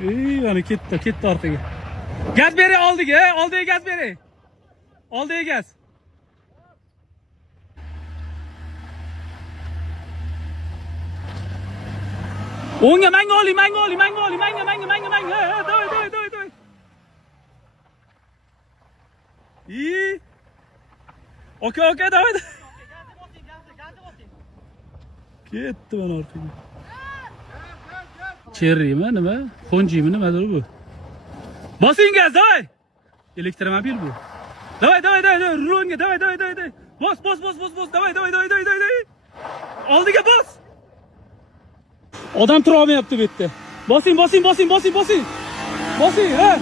Mana ketdi ortiga. Gaz bering oldiga, oldiga gaz bering. Oldiga gaz. O'ngga manga oling. Doy. Okey, давай. Ketdi mana ortiga. Cherrymi nima? Xonjimi nimadir bu? Bosing gaz, давай. Elektromobil bu. Давай, rulonga, давай. Bos, давай. Oldiga bos. Odam tura olmayapti bu yerda. Bosing. Bosing, ha.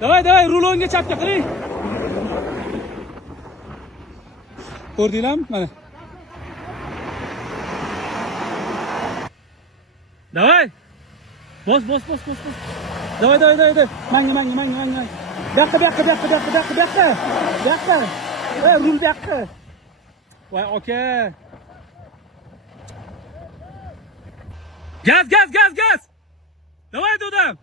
Давай. Давай, rulonga chapga qiling. Ko'rdinglarmi? Mana. Давай. Bos. Давай. Manga. Buyoqqa. Rul buyoqqa. Voy, aka. Gaz. Давай, odam.